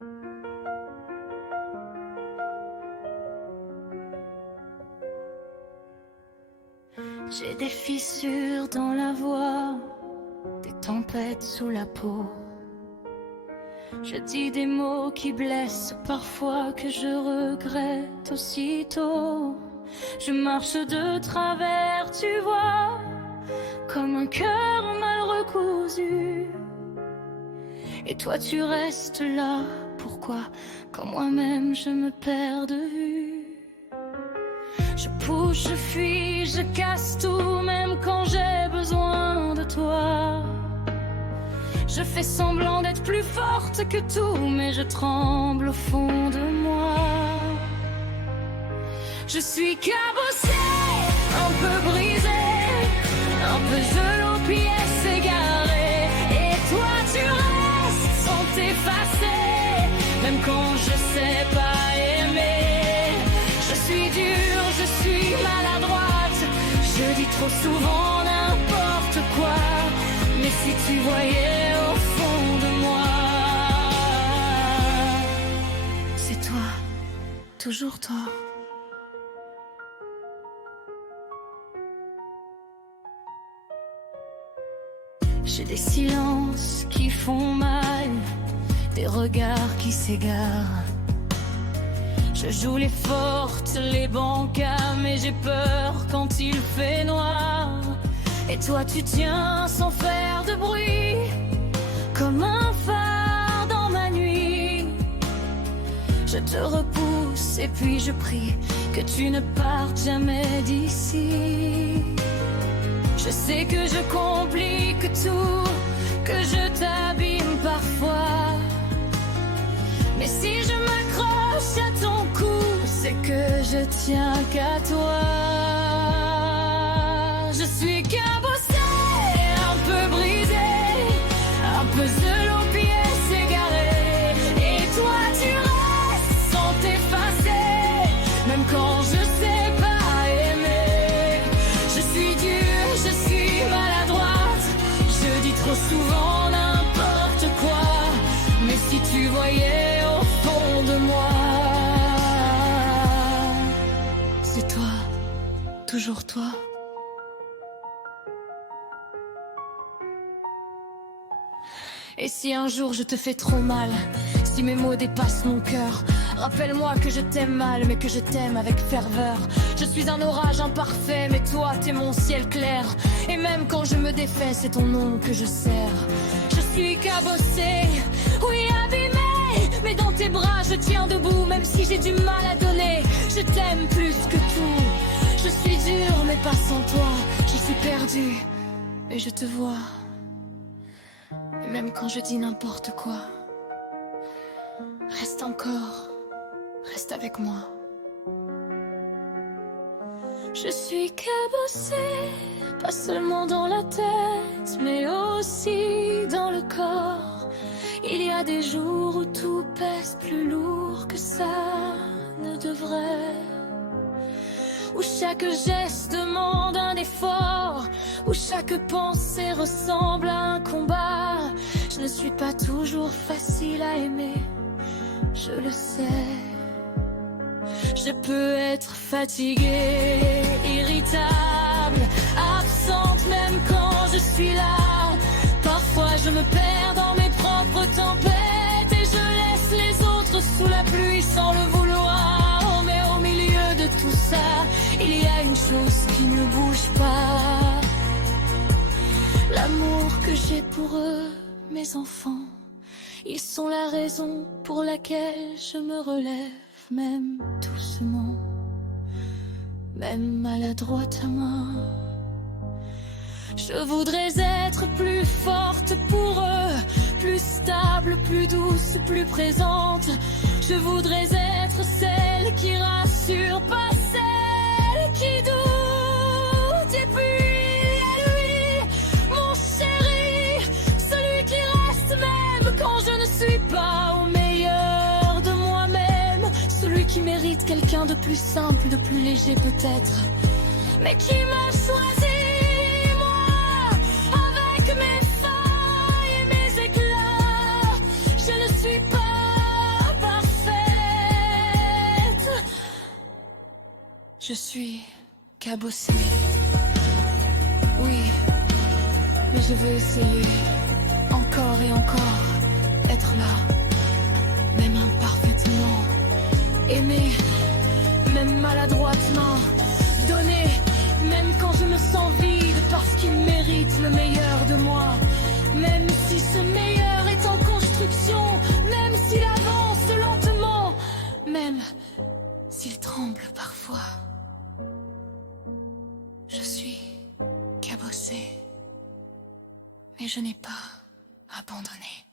J'ai des fissures dans la voix, des tempêtes sous la peau. Je dis des mots qui blessent parfois, que je regrette aussitôt. Je marche de travers, tu vois, comme un cœur mal recousu. Et toi tu restes là, pourquoi? Quand moi-même je me perds de vue. Je pousse, je fuis, je casse tout, même quand j'ai besoin de toi. Je fais semblant d'être plus forte que tout, mais je tremble au fond de moi. Je suis cabossée, un peu brisée, un peu gelée, pièces égarées. Et toi tu restes sans t'effacer, même quand je sais pas aimer. Je suis dure, je suis maladroite, je dis trop souvent n'importe quoi. Mais si tu voyais au fond de moi, c'est toi, toujours toi. J'ai des silences qui font mal, des regards qui s'égarent. Je joue les fortes, les bancas, mais j'ai peur quand il fait noir. Et toi tu tiens sans faire de bruit, comme un phare dans ma nuit. Je te repousse et puis je prie que tu ne partes jamais d'ici. Je sais que je complique tout, que je t'abîme parfois. Mais si je m'accroche à ton cou, c'est que je tiens qu'à toi. Je suis cabossée, un peu brisée, un peu seule aux pièces égarées. Et toi tu restes sans t'effacer, même quand je sais pas aimer. Je suis dure, je suis maladroite, je dis trop souvent n'importe quoi. Mais si tu voyais au fond de moi, c'est toi, toujours toi. Et si un jour je te fais trop mal, si mes mots dépassent mon cœur, rappelle-moi que je t'aime mal, mais que je t'aime avec ferveur. Je suis un orage imparfait, mais toi t'es mon ciel clair. Et même quand je me défais, c'est ton nom que je sers. Je suis cabossée, oui abîmée, mais dans tes bras je tiens debout. Même si j'ai du mal à donner, je t'aime plus que tout. Je suis dure mais pas sans toi, je suis perdue et je te vois. Et même quand je dis n'importe quoi, reste encore, reste avec moi. Je suis cabossée, pas seulement dans la tête, mais aussi dans le corps. Il y a des jours où tout pèse plus lourd que ça ne devrait, où chaque geste demande un effort, où chaque pensée ressemble à un combat. Je ne suis pas toujours facile à aimer, je le sais. Je peux être fatiguée, irritable, absente même quand je suis là. Parfois je me perds dans mes propres tempêtes et je laisse les autres sous la pluie sans le vouloir. Oh, mais au milieu de tout ça, il y a une chose qui ne bouge pas: l'amour que j'ai pour eux, mes enfants. Ils sont la raison pour laquelle je me relève, même doucement, même maladroitement. Je voudrais être plus forte pour eux, plus stable, plus douce, plus présente. Je voudrais être celle qui rassure, pas celle qui doute. Et puis il y a lui, mon chéri, celui qui reste même quand je ne suis pas au meilleur de moi-même. Celui qui mérite quelqu'un de plus simple, de plus léger peut-être, mais qui m'a choisi. Mes failles et mes éclats, je ne suis pas Je suis cabossée. Oui, mais je veux essayer encore et encore, être là, même imparfaitement, aimer, même maladroitement, donner, même quand je me sens vide, parce qu'il mérite le meilleur de moi. Même si ce meilleur est en construction, même s'il avance lentement, même s'il tremble parfois. Je suis cabossée, mais je n'ai pas abandonné.